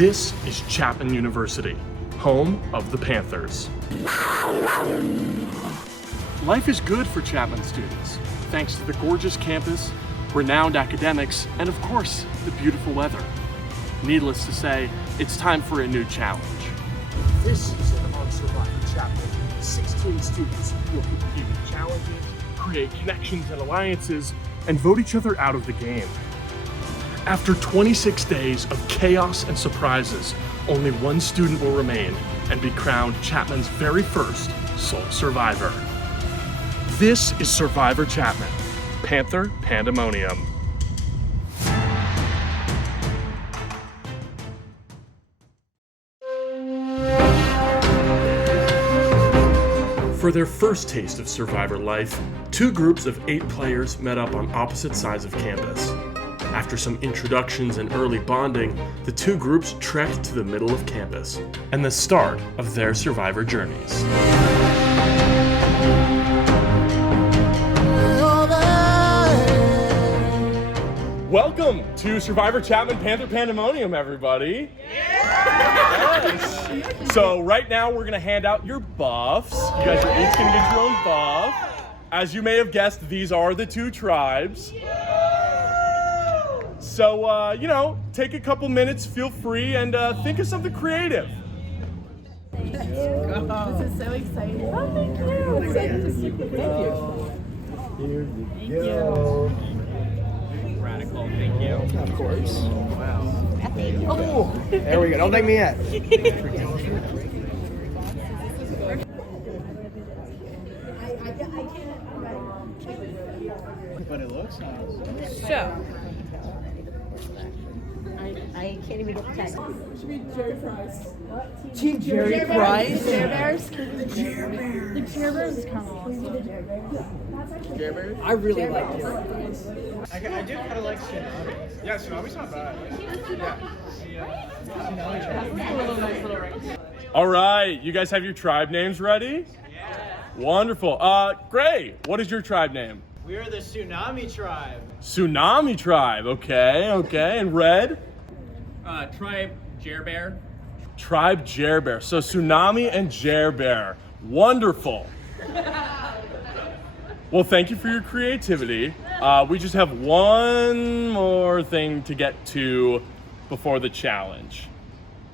This is Chapman University, home of the Panthers. Life is good for Chapman students, thanks to the gorgeous campus, renowned academics, and of course, the beautiful weather. Needless to say, it's time for a new challenge. This season on Survivor Chapman, 16 students will compete in challenges, create connections and alliances, and vote each other out of the game. After 26 days of chaos and surprises, only one student will remain and be crowned Chapman's very first sole survivor. This is Survivor Chapman, Panther Pandemonium. For their first taste of Survivor life, two groups of 8 players met up on opposite sides of campus. After some introductions and early bonding, the two groups trekked to the middle of campus and the start of their Survivor journeys. Welcome to Survivor Chapman Panther Pandemonium, everybody. Yes. So right now we're gonna hand out your buffs. You guys are each gonna get your own buff. As you may have guessed, these are the two tribes. So, take a couple minutes, feel free, and think of something creative. Thank you. This is so exciting. Oh, thank you. It's exciting to see you. Thank you. Here you go. Radical, thank you. Of course. Wow. Oh, there we go. Don't thank me yet. But it looks nice. So. I can't even get the tag. Should be Jerry Price. Team Jerry Price. The Jer Bears. The Jer Bears. The Jer Bears is kind of awesome. Jer Bears? I really like Jerry Price. I do kind of like Tsunami. Yeah, Tsunami's not bad. All right, you guys have your tribe names ready? Yeah. Wonderful. Gray, what is your tribe name? We are the Tsunami tribe. Tsunami tribe, okay. And Red? Tribe Jer Bear. Tribe Jer Bear. So Tsunami and Jer Bear. Wonderful. Well, thank you for your creativity. We just have one more thing to get to before the challenge.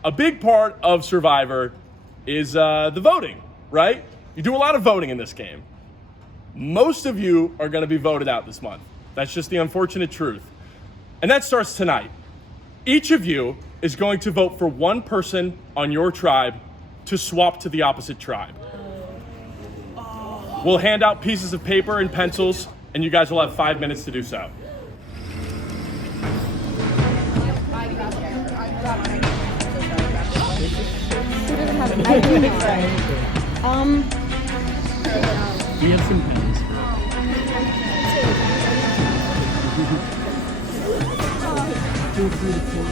A big part of Survivor is the voting, right? You do a lot of voting in this game. Most of you are going to be voted out this month. That's just the unfortunate truth. And that starts tonight. Each of you is going to vote for one person on your tribe to swap to the opposite tribe. We'll hand out pieces of paper and pencils, and you guys will have 5 minutes to do so. We have some pens. Feel free to pull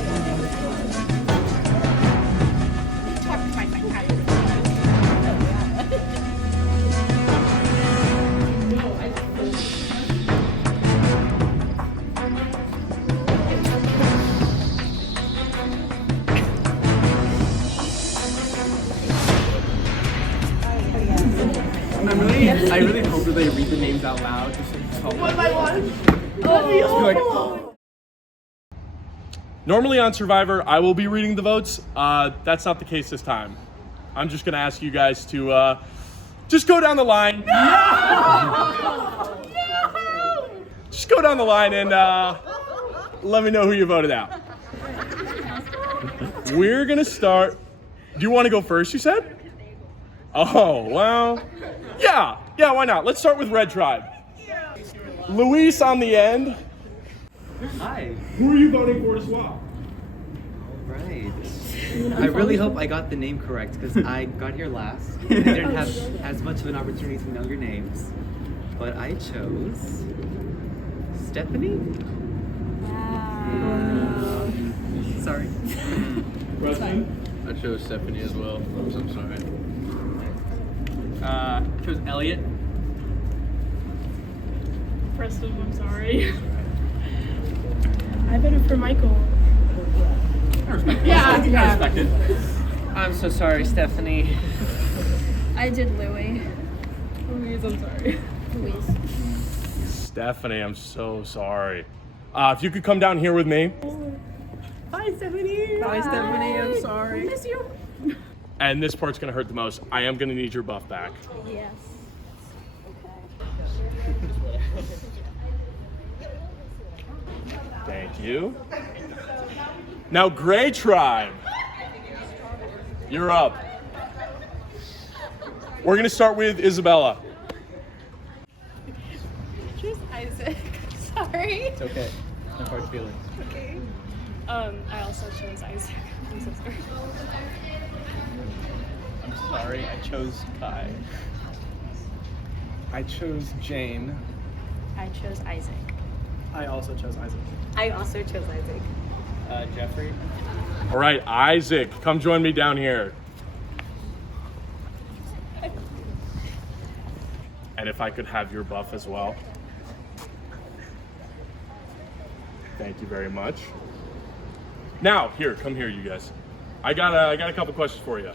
I really hope that they read the names out loud. Just One by one. Normally on Survivor, I will be reading the votes. That's not the case this time. I'm just gonna ask you guys to just go down the line. No! Just go down the line and let me know who you voted out. We're gonna start. Do you want to go first, you said? Oh, well, yeah, why not? Let's start with Red Tribe. Luis on the end. Hi. Who are you voting for to swap? Right. I really hope I got the name correct because I got here last. I didn't have as much of an opportunity to know your names. But I chose Stephanie? Sorry. Preston? I chose Stephanie as well. I'm sorry. I chose Elliot. Preston, I'm sorry. I voted for Michael. respect it. Yeah. I respect it. I'm so sorry, Stephanie. I did Louis. Louise, I'm sorry. Louise. Stephanie, I'm so sorry. If you could come down here with me. Hi, Stephanie. Hi, Stephanie. I'm sorry. Miss you. And this part's gonna hurt the most. I am gonna need your buff back. Yes. Thank you. Now, Gray Tribe, you're up. We're gonna start with Isabella. Choose Isaac. Sorry. It's okay. No hard feelings. Okay. I also chose Isaac. I'm so sorry. I'm sorry, I chose Kai. I chose Jane. I chose Isaac. I also chose Isaac. I also chose Isaac. Jeffrey. All right, Isaac, come join me down here. And if I could have your buff as well. Thank you very much. Now, come here, you guys. I got a couple questions for you.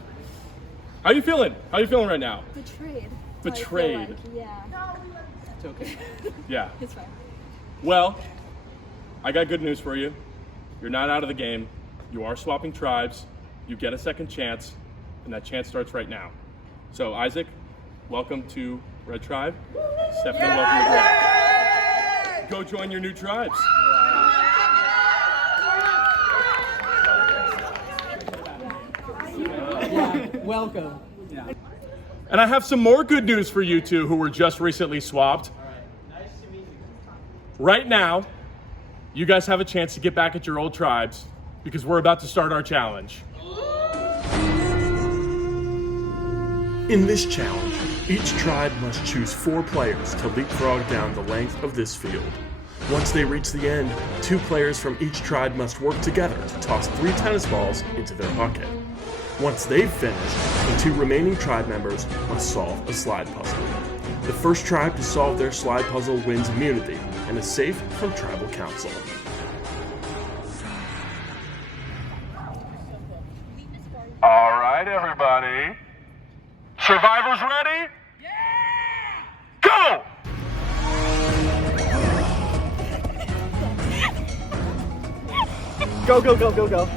How you feeling? How you feeling right now? Betrayed. Betrayed. Yeah. It's okay. Yeah. It's fine. Well, I got good news for you. You're not out of the game. You are swapping tribes. You get a second chance, and that chance starts right now. So, Isaac, welcome to Red Tribe. Stephanie, welcome to Gray. Go join your new tribes. Yeah, welcome. And I have some more good news for you two who were just recently swapped. Right now, you guys have a chance to get back at your old tribes because we're about to start our challenge. In this challenge, each tribe must choose 4 players to leapfrog down the length of this field. Once they reach the end, 2 players from each tribe must work together to toss 3 tennis balls into their bucket. Once they've finished, the 2 remaining tribe members must solve a slide puzzle. The first tribe to solve their slide puzzle wins immunity and is safe from tribal council. All right, everybody. Survivors ready? Yeah! Go! Go, go, go, go, go.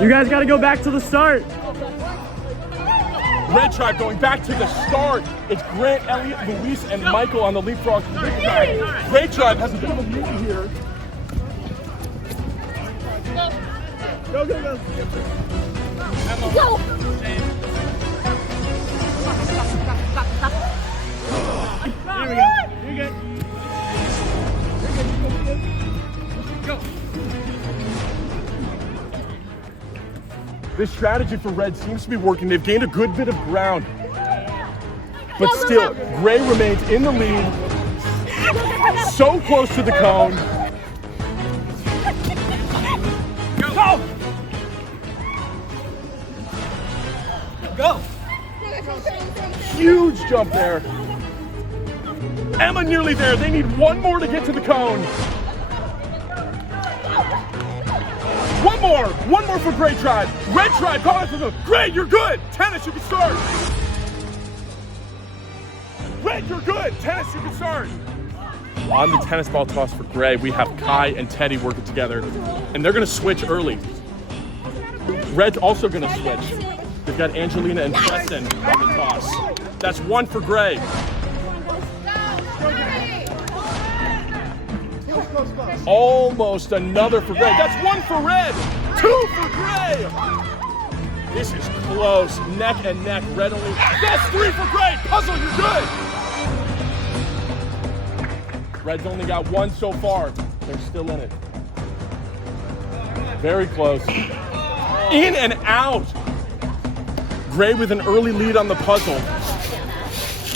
You guys gotta go back to the start. Red Tribe going back to the start. It's Grant, Elliot, Luis, and Michael on the leapfrog. Gray Tribe has a bit of a lead here. Go, go, go. There we go. You're good. Go. This strategy for Red seems to be working. They've gained a good bit of ground. But still, Gray remains in the lead. So close to the cone. Go. Go. Huge jump there. Emma nearly there. They need one more to get to the cone. One more for Gray Tribe. Red Tribe calling for them. Gray, you're good. Tennis, you can start. Red, you're good. Tennis, you can start. On the tennis ball toss for Gray, we have Kai and Teddy working together, and they're gonna switch early. Red's also gonna switch. They've got Angelina and Preston on the toss. That's 1 for Gray. Almost another for Gray. That's 1 for Red. 2 for Gray. This is close. Neck and neck. Red only. That's 3 for Gray. Puzzle, you're good. Red's only got 1 so far. They're still in it. Very close. In and out. Gray with an early lead on the puzzle.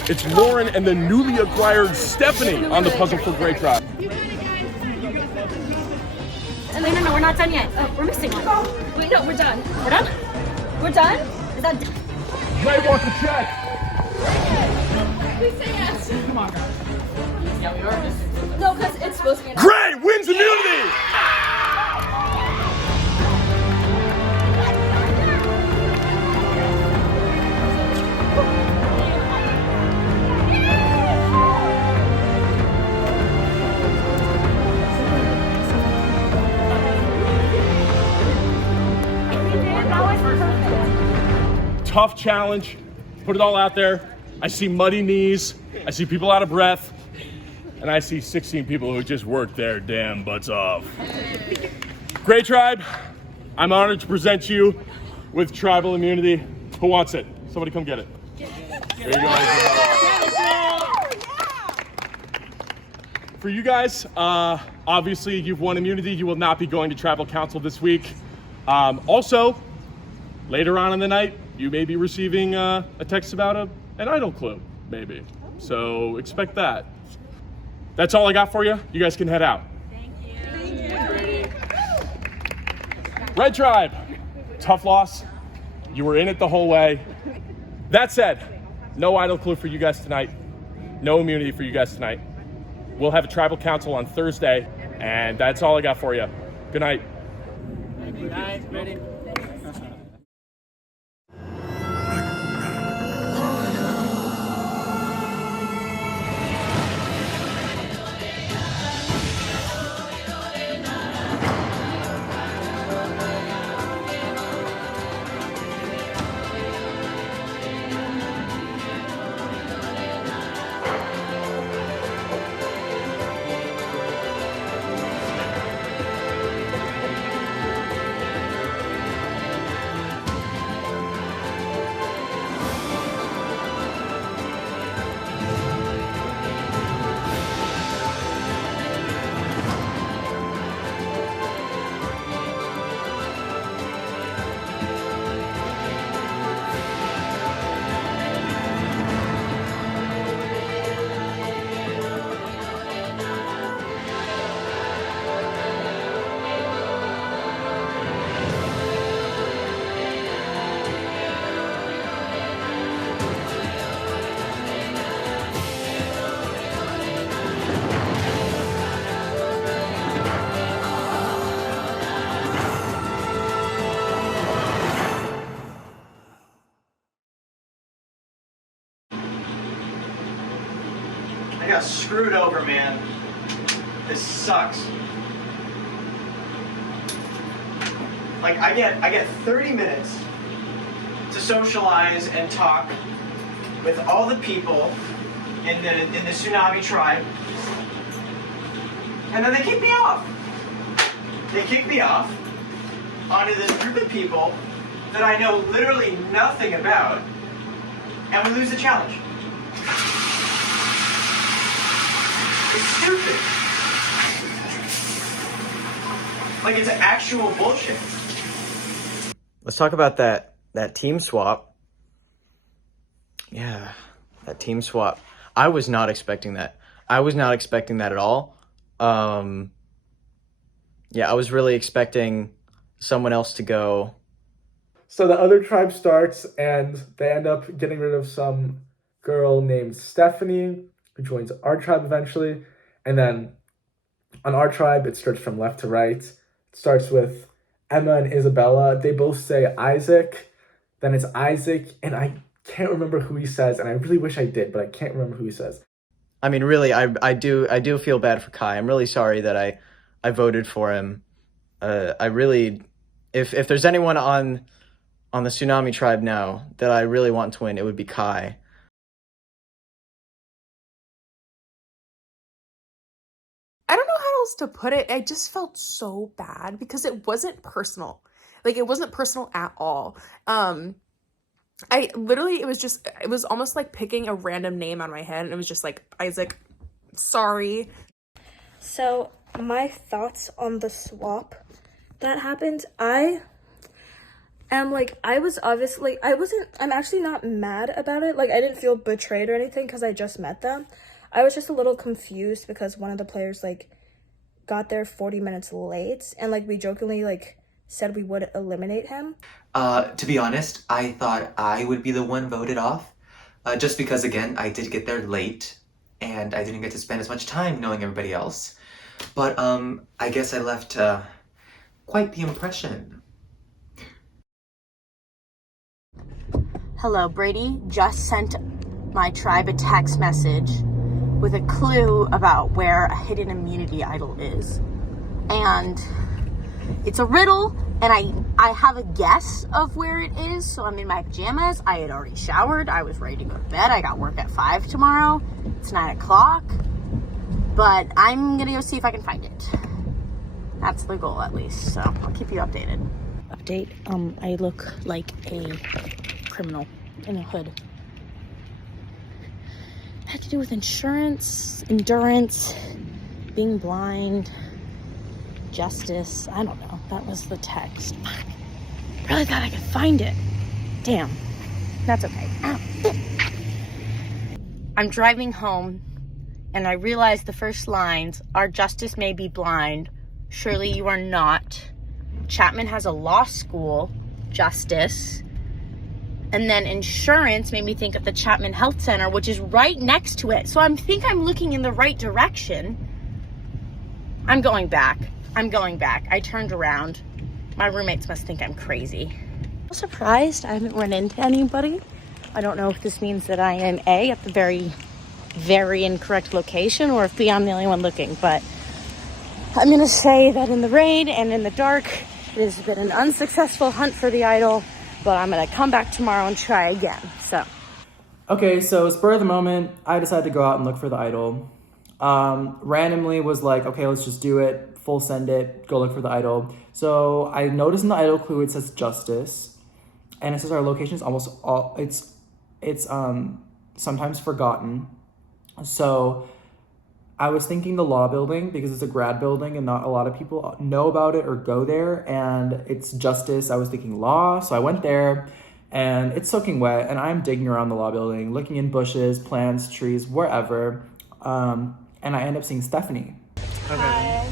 It's Lauren and the newly acquired Stephanie on the puzzle for Gray Tribe. And Wait, no, we're not done yet. Oh, we're missing one. Wait, no, we're done. We're done? We're done? Is that done? Ray wants to check. We say yes. Come on, guys. Yeah, we are. No, because it's supposed to be. Gray wins immunity! Tough challenge. Put it all out there. I see muddy knees. I see people out of breath. And I see 16 people who just worked their damn butts off. Great Tribe, I'm honored to present you with tribal immunity. Who wants it? Somebody come get it. There you go. For you guys, obviously you've won immunity. You will not be going to tribal council this week. Also, later on in the night, you may be receiving a text about an idol clue, maybe. So expect that. That's all I got for you. You guys can head out. Thank you. Red Tribe, tough loss. You were in it the whole way. That said, no idol clue for you guys tonight. No immunity for you guys tonight. We'll have a tribal council on Thursday, and that's all I got for you. Good night. Good night. Ready? I got screwed over, man. This sucks. Like, I get 30 minutes to socialize and talk with all the people in the Tsunami tribe, and then they kick me off. They kick me off onto this group of people that I know literally nothing about, and we lose the challenge. It's stupid. Like, it's actual bullshit. Let's talk about that team swap. Yeah, that team swap. I was not expecting that. I was not expecting that at all. Yeah, I was really expecting someone else to go. So the other tribe starts, and they end up getting rid of some girl named Stephanie, who joins our tribe eventually. And then on our tribe, it starts from left to right. It starts with Emma and Isabella. They both say Isaac. Then it's Isaac, and I can't remember who he says, and I really wish I did, but I can't remember who he says. I mean, really, I do feel bad for Kai. I'm really sorry that I voted for him. I really, if there's anyone on the Tsunami tribe now that I really want to win, it would be Kai. I don't know how else to put it. I just felt so bad because it wasn't personal. Like, it wasn't personal at all. I literally, it was almost like picking a random name on my head, and it was just like, Isaac, sorry. So, my thoughts on the swap that happened, I'm actually not mad about it. Like, I didn't feel betrayed or anything because I just met them. I was just a little confused because one of the players, like, got there 40 minutes late, and like we jokingly like said we would eliminate him. To be honest, I thought I would be the one voted off. Just because, again, I did get there late, and I didn't get to spend as much time knowing everybody else. But, I guess I left, quite the impression. Hello, Brady just sent my tribe a text message with a clue about where a hidden immunity idol is. And it's a riddle, and I have a guess of where it is, so I'm in my pajamas. I had already showered. I was ready to go to bed. I got work at 5 tomorrow. It's 9 o'clock. But I'm gonna go see if I can find it. That's the goal, at least, so I'll keep you updated. Update, I look like a criminal in a hood. It had to do with insurance, endurance, being blind, justice. I don't know. That was the text. Fuck. Really thought I could find it. Damn. That's okay. Ow. I'm driving home and I realize the first lines are justice may be blind. Surely you are not. Chapman has a law school. Justice. And then insurance made me think of the Chapman Health Center, which is right next to it. So I think I'm looking in the right direction. I'm going back. I turned around. My roommates must think I'm crazy. I'm surprised I haven't run into anybody. I don't know if this means that I am A, at the very, very incorrect location, or if B, I'm the only one looking. But I'm gonna say that in the rain and in the dark, it has been an unsuccessful hunt for the idol, but I'm gonna come back tomorrow and try again, so. Okay, so spur of the moment, I decided to go out and look for the idol. Randomly was like, okay, let's just do it. Full send it, go look for the idol. So I noticed in the idol clue it says justice, and it says our location is almost all, it's sometimes forgotten. So I was thinking the law building because it's a grad building and not a lot of people know about it or go there, and it's justice. I was thinking law, so I went there and it's soaking wet and I'm digging around the law building, looking in bushes, plants, trees, wherever, and I end up seeing Stephanie. Okay. Hi.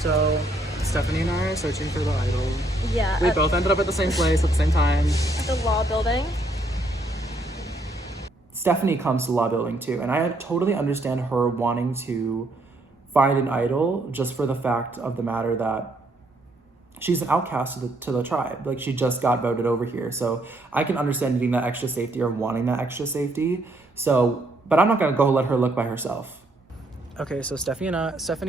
So Stephanie and I are searching for the idol. Yeah. We both ended up at the same place at the same time. At the law building. Stephanie comes to the law building too, and I totally understand her wanting to find an idol just for the fact of the matter that she's an outcast to the tribe. Like, she just got voted over here. So I can understand needing that extra safety or wanting that extra safety. So, but I'm not gonna go let her look by herself. Okay, so Stephanie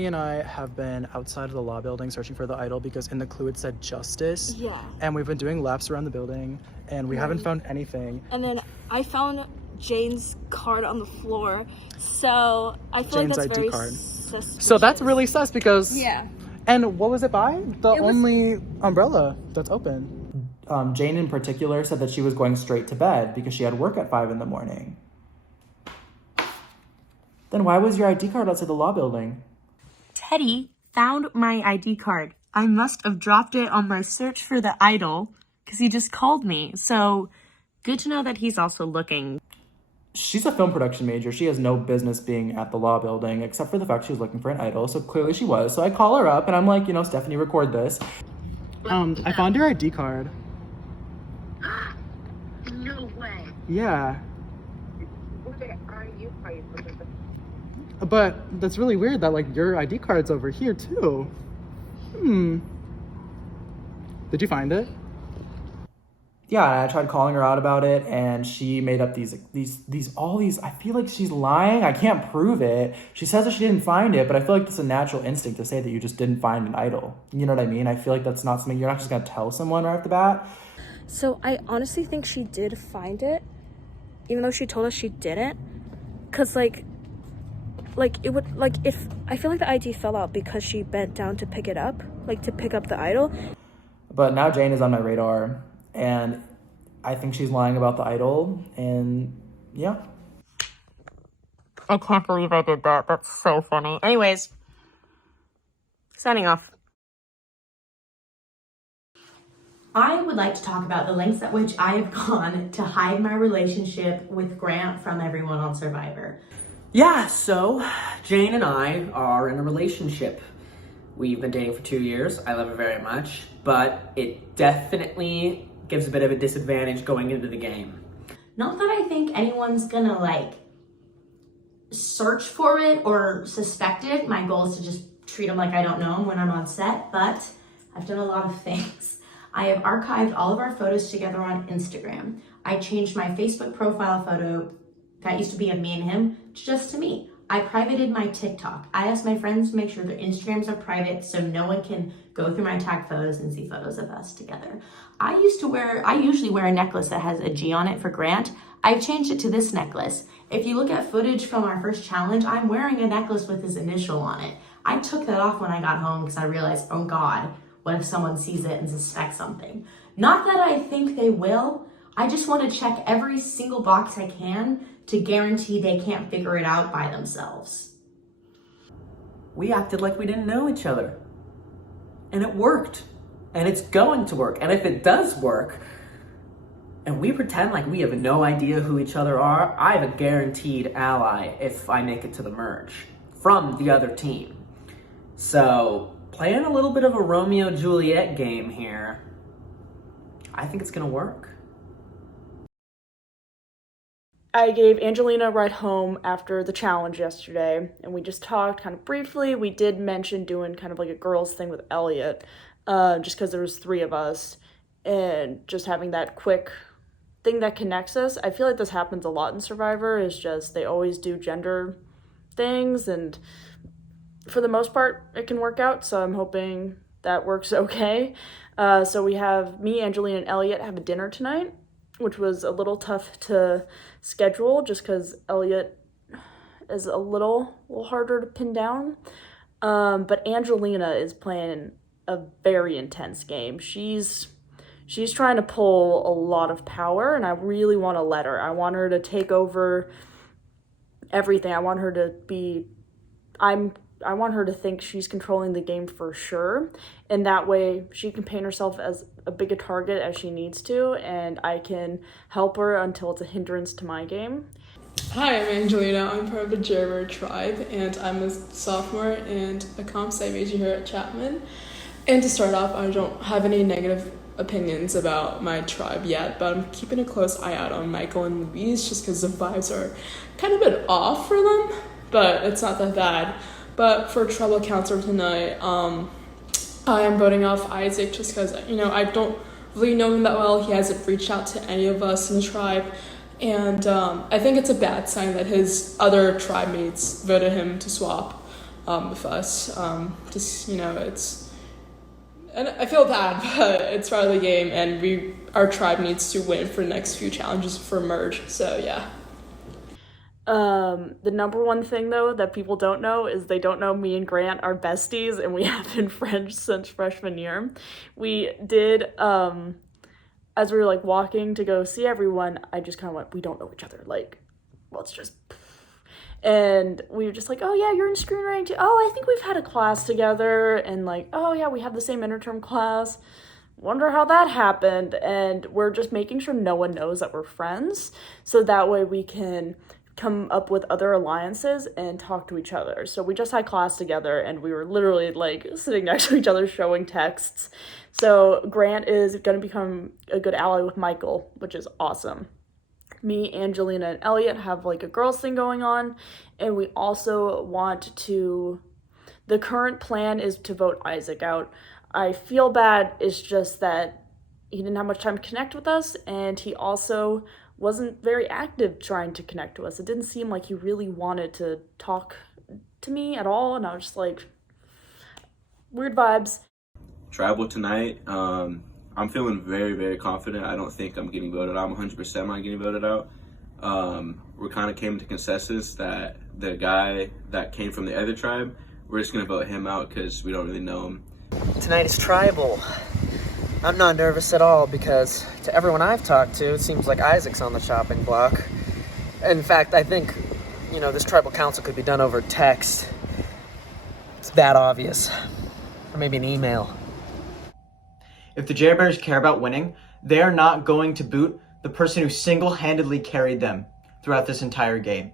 and I have been outside of the law building searching for the idol because in the clue it said justice. Yeah. And we've been doing laps around the building and we haven't found anything. And then I found Jane's card on the floor, so I feel Jane's like that's ID very card. suspicious. So that's really sus because... Yeah. And what was it by? The only umbrella that's open. Jane in particular said that she was going straight to bed because she had work at 5 a.m. Then why was your ID card outside the law building? Teddy found my ID card. I must have dropped it on my search for the idol because he just called me. So good to know that he's also looking. She's a film production major. She has no business being at the law building except for the fact she was looking for an idol. So clearly she was. So I call her up and I'm like, Stephanie, record this. I found your ID card. No way. Yeah. Where are you? But that's really weird that your ID card's over here too. Did you find it? Yeah, I tried calling her out about it and she made up these I feel like she's lying. I can't prove it. She says that she didn't find it, but I feel like it's a natural instinct to say that you just didn't find an idol. You know what I mean? I feel like that's not something you're not just gonna tell someone right off the bat. So I honestly think she did find it, even though she told us she didn't. Cause if I feel like the ID fell out because she bent down to pick it up, to pick up the idol. But now Jane is on my radar and I think she's lying about the idol, and yeah. I can't believe I did that. That's so funny. Anyways, signing off. I would like to talk about the lengths at which I have gone to hide my relationship with Grant from everyone on Survivor. Yeah, so Jane and I are in a relationship. We've been dating for 2 years. I love her very much, but it definitely gives a bit of a disadvantage going into the game. Not that I think anyone's gonna like search for it or suspect it. My goal is to just treat them like I don't know them when I'm on set, but I've done a lot of things. I have archived all of our photos together on Instagram. I changed my Facebook profile photo that used to be of me and him just to me. I privated my TikTok. I asked my friends to make sure their Instagrams are private so no one can go through my tag photos and see photos of us together. I usually wear a necklace that has a G on it for Grant. I've changed it to this necklace. If you look at footage from our first challenge, I'm wearing a necklace with his initial on it. I took that off when I got home because I realized, oh God, what if someone sees it and suspects something? Not that I think they will. I just want to check every single box I can to guarantee they can't figure it out by themselves. We acted like we didn't know each other. And it worked. And it's going to work. And if it does work, and we pretend like we have no idea who each other are, I have a guaranteed ally if I make it to the merge from the other team. So, playing a little bit of a Romeo-Juliet game here, I think it's gonna work. I gave Angelina a ride home after the challenge yesterday, and we just talked kind of briefly. We did mention doing kind of like a girls thing with Elliot, just because there was 3 of us, and just having that quick thing that connects us. I feel like this happens a lot in Survivor, is just they always do gender things, and for the most part, it can work out, so I'm hoping that works okay. So we have me, Angelina, and Elliot have a dinner tonight, which was a little tough to schedule just because Elliot is a little harder to pin down. But Angelina is playing a very intense game. She's trying to pull a lot of power, and I really want to let her. I want her to take over everything. I want her to be... I want her to think she's controlling the game for sure, and that way she can paint herself as a big a target as she needs to, and I can help her until it's a hindrance to my game. Hi, I'm Angelina. I'm part of the Survivor tribe, and I'm a sophomore and a comp sci major here at Chapman. And to start off, I don't have any negative opinions about my tribe yet, but I'm keeping a close eye out on Michael and Louise just because the vibes are kind of a bit off for them, but it's not that bad. But for tribal counselor tonight, I am voting off Isaac just because, I don't really know him that well. He hasn't reached out to any of us in the tribe. And I think it's a bad sign that his other tribe mates voted him to swap with us. And I feel bad, but it's part of the game, and our tribe needs to win for the next few challenges for merge. So yeah. The number one thing though that people don't know is they don't know me and Grant are besties, and we have been friends since freshman year. We did, as we were like walking to go see everyone, I just kind of went, we don't know each other, like, let's just, and we were just like, oh yeah, you're in screenwriting too. Oh, I think we've had a class together, and like, oh yeah, we have the same interterm class. Wonder how that happened. And we're just making sure no one knows that we're friends, so that way we can come up with other alliances and talk to each other. So we just had class together, and we were literally like sitting next to each other showing texts. So Grant is going to become a good ally with Michael, which is awesome. Me, Angelina, and Elliot have like a girls thing going on, and we also want to... The current plan is to vote Isaac out. I feel bad, it's just that he didn't have much time to connect with us, and he also wasn't very active trying to connect to us. It didn't seem like he really wanted to talk to me at all, and I was just like, weird vibes. Tribal tonight, I'm feeling very, very confident. I don't think I'm getting voted out. I'm 100% not getting voted out. We kind of came to consensus that the guy that came from the other tribe, we're just gonna vote him out because we don't really know him. Tonight is tribal. I'm not nervous at all because to everyone I've talked to, it seems like Isaac's on the chopping block. In fact, I think, this tribal council could be done over text. It's that obvious. Or maybe an email. If the Jailbears care about winning, they are not going to boot the person who single-handedly carried them throughout this entire game.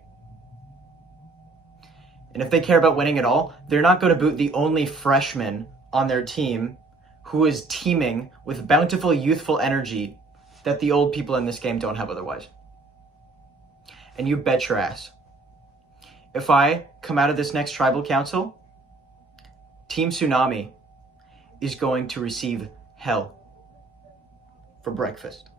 And if they care about winning at all, they're not going to boot the only freshman on their team who is teaming with bountiful, youthful energy that the old people in this game don't have otherwise. And you bet your ass, if I come out of this next tribal council, Team Tsunami is going to receive hell for breakfast.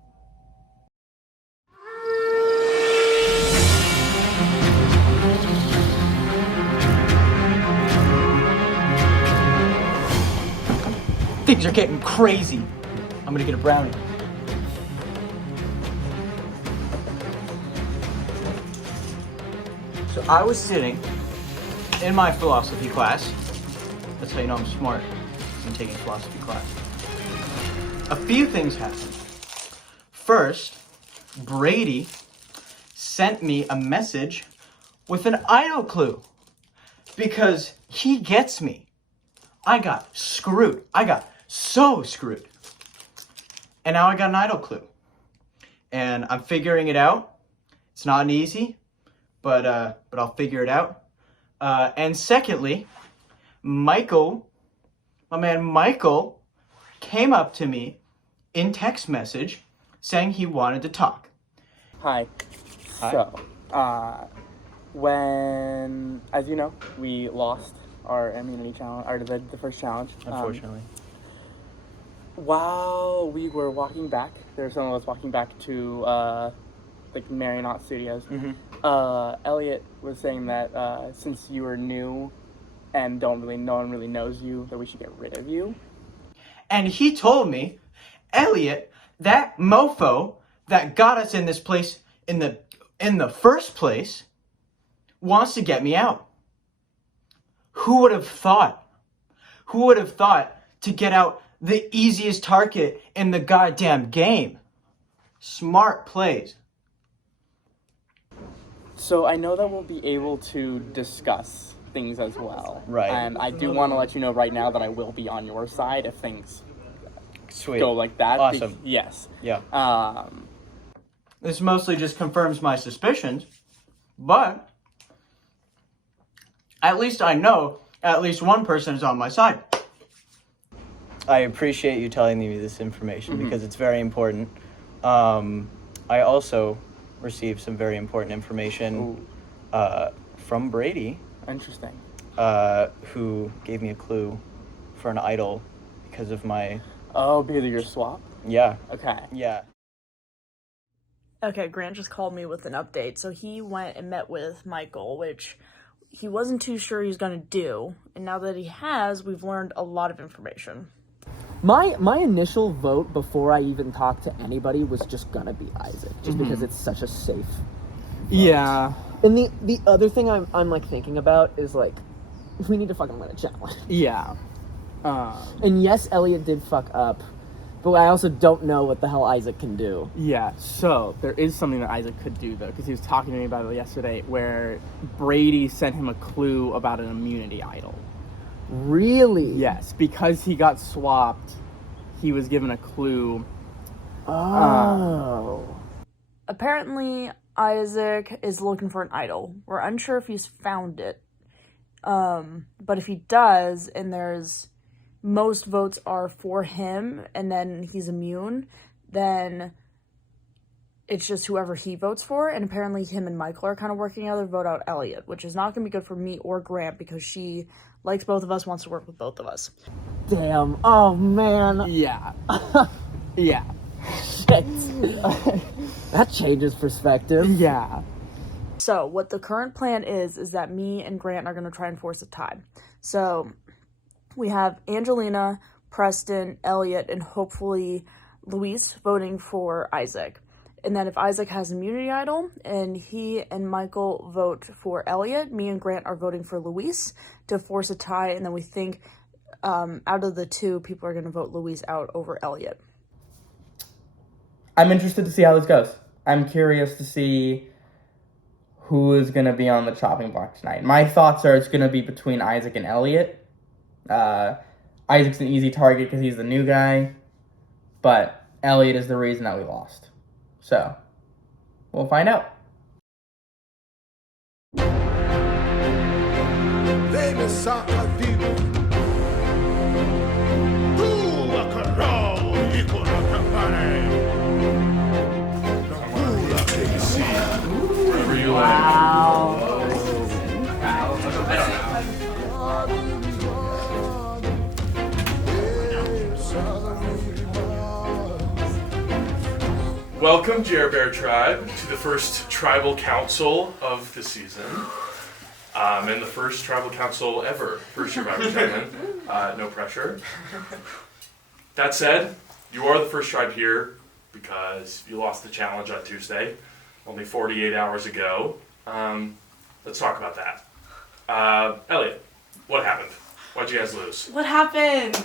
Things are getting crazy. I'm gonna get a brownie. So I was sitting in my philosophy class. That's how you know I'm smart. I'm taking philosophy class. A few things happened. First, Brady sent me a message with an idol clue because he gets me. I got screwed. I got so screwed. And now I got an idol clue. And I'm figuring it out. It's not easy, but I'll figure it out. And secondly, Michael, my man Michael, came up to me in text message saying he wanted to talk. Hi. So, when, as you know, we lost our immunity challenge, or the first challenge. Unfortunately. While we were walking back, there were some of us walking back to like Marriott Studios. Elliot was saying that since you were new and no one really knows you, that we should get rid of you. And he told me, Elliot, that mofo that got us in this place in the first place wants to get me out. Who would have thought? Who would have thought to get out the easiest target in the goddamn game? Smart plays. So I know that we'll be able to discuss things as well. Right. And I do want to let you know right now that I will be on your side if things Sweet. go like that. Awesome. Yes. Yeah. This mostly just confirms my suspicions, but at least I know at least one person is on my side. I appreciate you telling me this information because it's very important. I also received some very important information from Brady. Interesting. Who gave me a clue for an idol because of my... Oh, because of your swap? Yeah. Okay. Yeah. Okay, Grant just called me with an update. So he went and met with Michael, which he wasn't too sure he was going to do. And now that he has, we've learned a lot of information. My initial vote before I even talked to anybody was just gonna be Isaac, just because it's such a safe vote. Yeah. And the other thing I'm like thinking about is like, we need to fucking win a challenge. Yeah. And yes, Elliot did fuck up, but I also don't know what the hell Isaac can do. Yeah, so there is something that Isaac could do, though, because he was talking to me about it yesterday, where Brady sent him a clue about an immunity idol. Really? Yes, because he got swapped, he was given a clue. Oh. Apparently, Isaac is looking for an idol. We're unsure if he's found it. But if he does, and there's most votes are for him, and then he's immune, then it's just whoever he votes for. And apparently him and Michael are kind of working together to vote out Elliot, which is not going to be good for me or Grant because she likes both of us, wants to work with both of us. Damn. Oh, man. Yeah. Yeah. Shit. That changes perspective. Yeah. So what the current plan is that me and Grant are going to try and force a tie. So we have Angelina, Preston, Elliot, and hopefully Luis voting for Isaac. And then if Isaac has immunity idol and he and Michael vote for Elliot, me and Grant are voting for Luis to force a tie. And then we think out of the two, people are going to vote Luis out over Elliot. I'm interested to see how this goes. I'm curious to see who is going to be on the chopping block tonight. My thoughts are it's going to be between Isaac and Elliot. Isaac's an easy target because he's the new guy, but Elliot is the reason that we lost. So, we'll find out. Wherever you Welcome, Jer Bear Tribe, to the first tribal council of the season. And the first tribal council ever for Survivor Chapman. No pressure. That said, you are the first tribe here because you lost the challenge on Tuesday, only 48 hours ago. Let's talk about that. Elliot, what happened? Why'd you guys lose? What happened?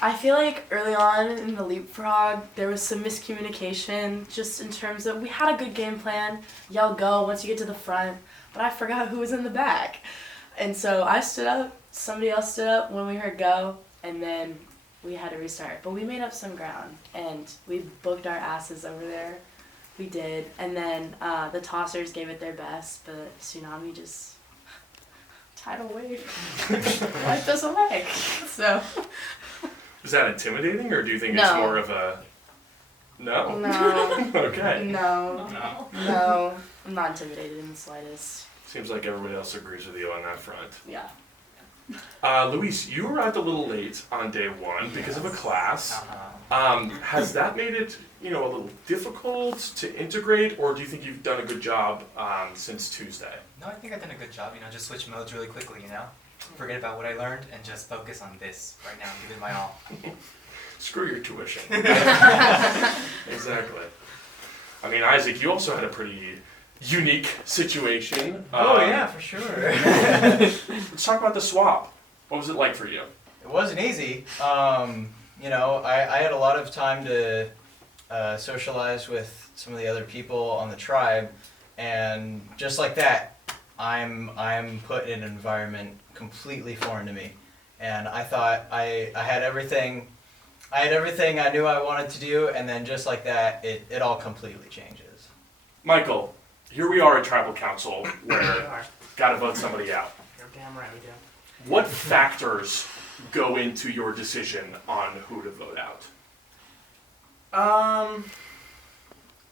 I feel like early on in the leapfrog, there was some miscommunication just in terms of we had a good game plan. Yell go once you get to the front, but I forgot who was in the back. And so I stood up, somebody else stood up when we heard go, and then we had to restart. But we made up some ground, and we booked our asses over there. We did. And then the tossers gave it their best, but Tsunami just tidal wave wiped us away. So. Is that intimidating, or do you think it's more of a no? No. Okay. No. I'm not intimidated in the slightest. Seems like everybody else agrees with you on that front. Yeah. Luis, you arrived a little late on day one because of a class. Has that made it, a little difficult to integrate, or do you think you've done a good job since Tuesday? No, I think I've done a good job. Just switch modes really quickly. Forget about what I learned and just focus on this right now. Give it my all. Screw your tuition. Exactly. I mean, Isaac, you also had a pretty unique situation. Yeah, for sure. Let's talk about the swap. What was it like for you? It wasn't easy. I had a lot of time to socialize with some of the other people on the tribe, and just like that, I'm put in an environment completely foreign to me, and I thought I had everything. I had everything I knew I wanted to do, and then just like that, it all completely changes. Michael, here we are at Tribal Council where gotta vote somebody out. You're damn right we do. What factors go into your decision on who to vote out?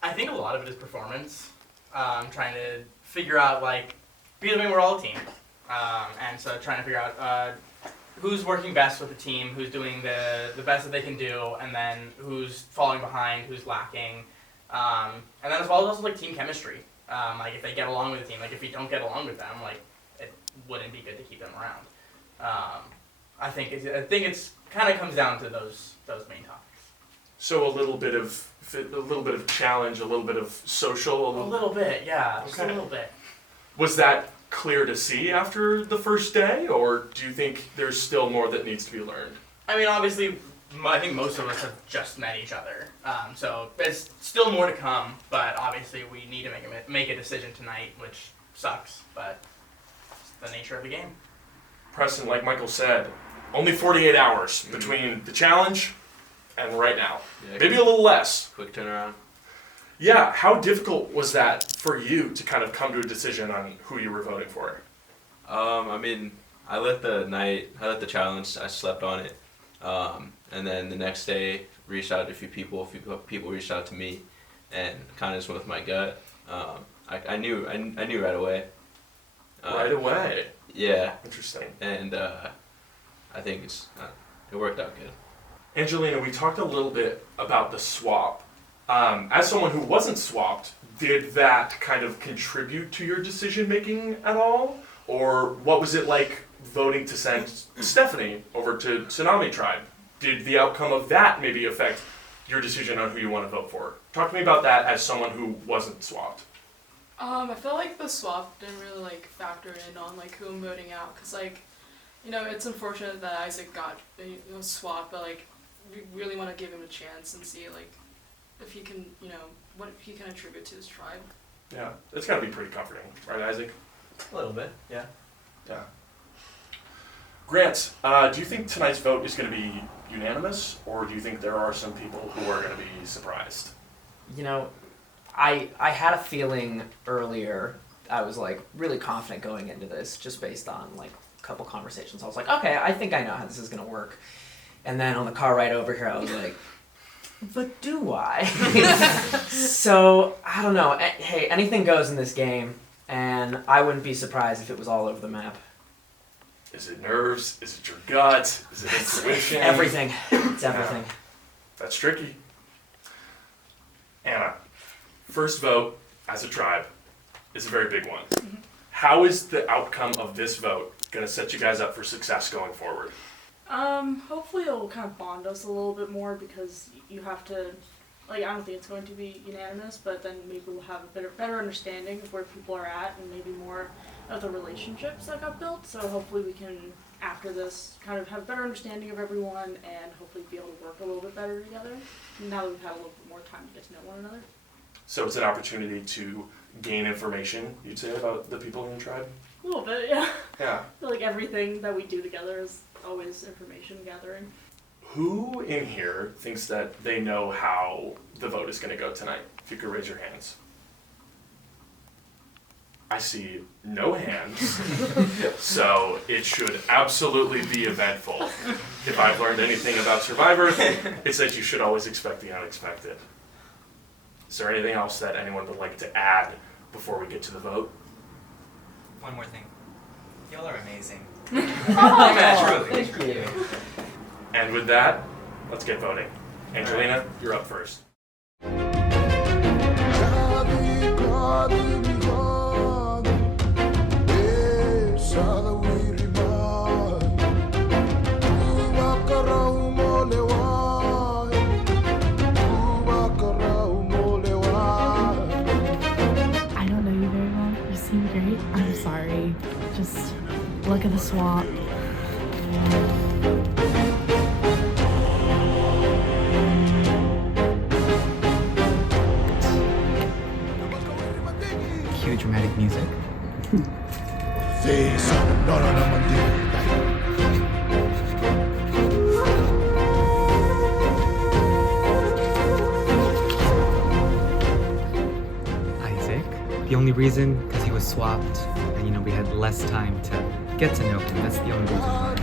I think a lot of it is performance. Trying to figure out, because we're all a team. And so trying to figure out who's working best with the team, who's doing the best that they can do, and then who's falling behind, who's lacking. And then as well as also team chemistry. If they get along with the team, if you don't get along with them, it wouldn't be good to keep them around. I think it's kind of comes down to those main topics. So a little bit of challenge, a little bit of social. A little bit, yeah, just a little bit. Was that clear to see after the first day, or do you think there's still more that needs to be learned? I mean, obviously, I think most of us have just met each other, so there's still more to come. But obviously, we need to make a decision tonight, which sucks, but it's the nature of the game. Preston, like Michael said, only 48 hours between the challenge and right now. Yeah, maybe a little less. Quick turnaround. Yeah, how difficult was that for you to kind of come to a decision on who you were voting for? I let the challenge, I slept on it. And then the next day, reached out to a few people reached out to me, and kind of just went with my gut. I knew right away. Right away? Yeah. Interesting. And I think it worked out good. Angelina, we talked a little bit about the swap. As someone who wasn't swapped, did that kind of contribute to your decision making at all? Or what was it like voting to send Stephanie over to Tsunami Tribe? Did the outcome of that maybe affect your decision on who you want to vote for? Talk to me about that as someone who wasn't swapped. I feel like the swap didn't really factor in on who I'm voting out, because it's unfortunate that Isaac got swapped, but we really want to give him a chance and see if he can what he can attribute to his tribe. Yeah, it's got to be pretty comforting, right, Isaac? A little bit, yeah. Yeah. Grant, do you think tonight's vote is going to be unanimous, or do you think there are some people who are going to be surprised? I had a feeling earlier. I was really confident going into this, just based on couple conversations, I was like, okay, I think I know how this is gonna work. And then on the car ride over here, I was like, but do I? So, I don't know. Hey, anything goes in this game, and I wouldn't be surprised if it was all over the map. Is it nerves? Is it your gut? Is it intuition? Everything. It's everything. Yeah. That's tricky. Anna, first vote as a tribe is a very big one. How is the outcome of this vote going to set you guys up for success going forward? Hopefully it'll kind of bond us a little bit more because you have to, like, I don't think it's going to be unanimous, but then maybe we'll have a better understanding of where people are at and maybe more of the relationships that got built. So hopefully we can, after this, kind of have a better understanding of everyone and hopefully be able to work a little bit better together now that we've had a little bit more time to get to know one another. So it's an opportunity to gain information, you'd say, about the people in your tribe? A little bit, yeah. Yeah. I feel like everything that we do together is always information gathering. Who in here thinks that they know how the vote is going to go tonight? If you could raise your hands. I see no hands, so it should absolutely be eventful. If I've learned anything about Survivor, it's that you should always expect the unexpected. Is there anything else that anyone would like to add before we get to the vote? One more thing. Y'all are amazing. Thank you. And with that, let's get voting. Angelina, you're up first. I don't know you very well. You seem great. I'm sorry. Just look at the swamp. Cue dramatic music. Isaac. The only reason, because he was swapped, and we had less time to get to know him. That's the only reason why.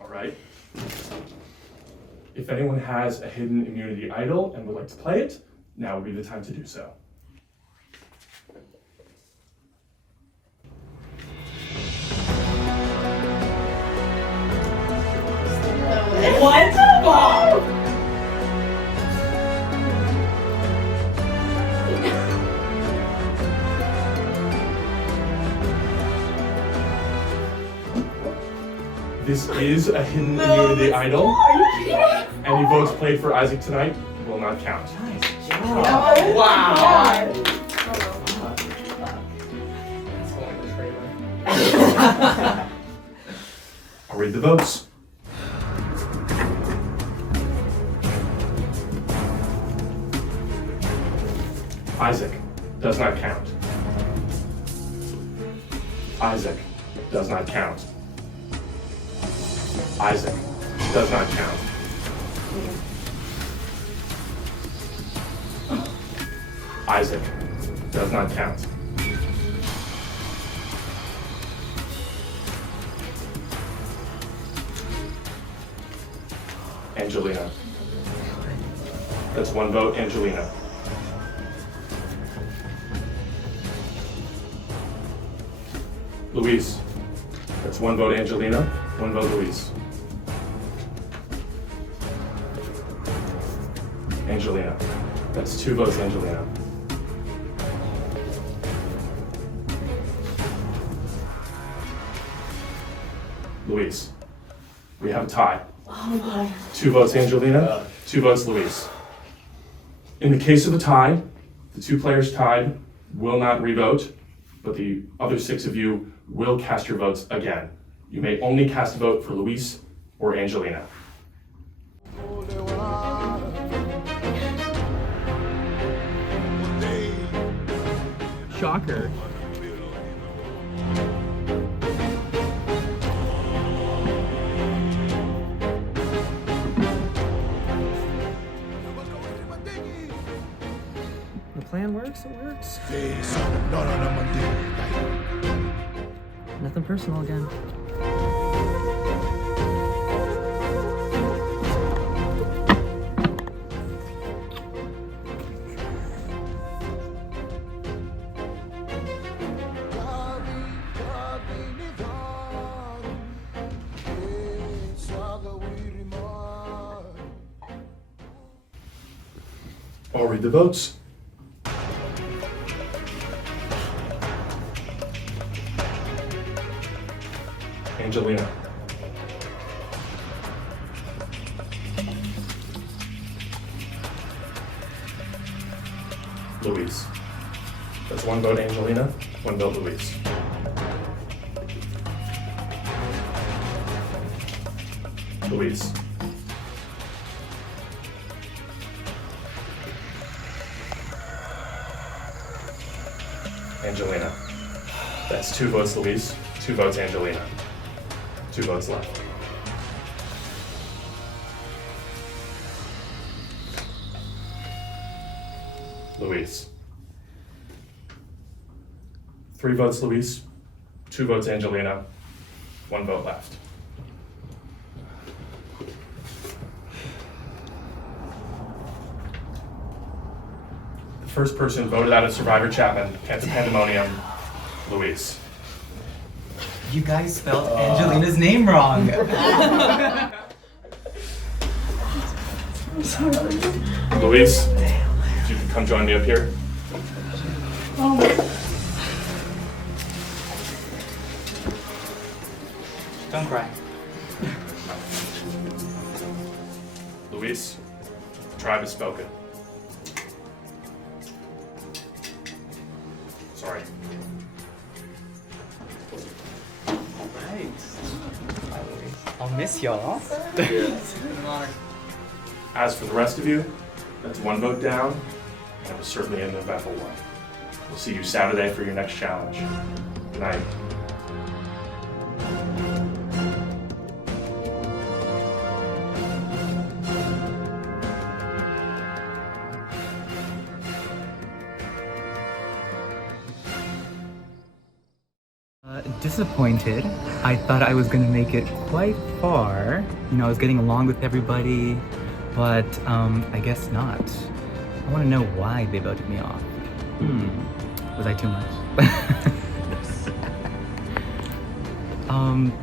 All right. If anyone has a hidden immunity idol and would like to play it, now would be the time to do so. What? This is a hidden immunity idol. Are you kidding me? Any votes played for Isaac tonight will not count. Oh, wow. I'll read the votes. Isaac does not count. Isaac does not count. Isaac does not count. Isaac does not count. Angelina. That's one vote, Angelina. Luis. That's one vote, Angelina. One vote, Luis. Angelina. That's two votes, Angelina. Luis. We have a tie. Oh my. Two votes, Angelina. Two votes, Luis. In the case of a tie, the two players tied will not revote, but the other six of you will cast your votes again. You may only cast a vote for Luis or Angelina. Shocker. The plan works, it works. Nothing personal again. I'll read the votes. Angelina. Louise. That's one vote Angelina, one vote Louise. Louise. Angelina. That's 2 votes Louise, 2 votes Angelina. 2 votes left. Louise. 3 votes Louise, 2 votes Angelina, 1 vote left. The first person voted out of Survivor Chapman, Panther Pandemonium, Louise. You guys spelled Angelina's name wrong. Louise, you can come join me up here. Don't cry. Louise, the tribe has spoken. Sorry. I'll miss y'all. As for the rest of you, that's 1 vote down, and it was certainly an eventful one. We'll see you Saturday for your next challenge. Good night. Disappointed. I thought I was gonna make it quite far. You know, I was getting along with everybody, but I guess not. I want to know why they voted me off. Was I too much?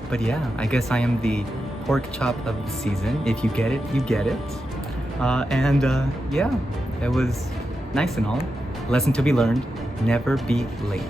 But yeah, I guess I am the pork chop of the season. If you get it, you get it. Yeah, it was nice and all. Lesson to be learned: never be late.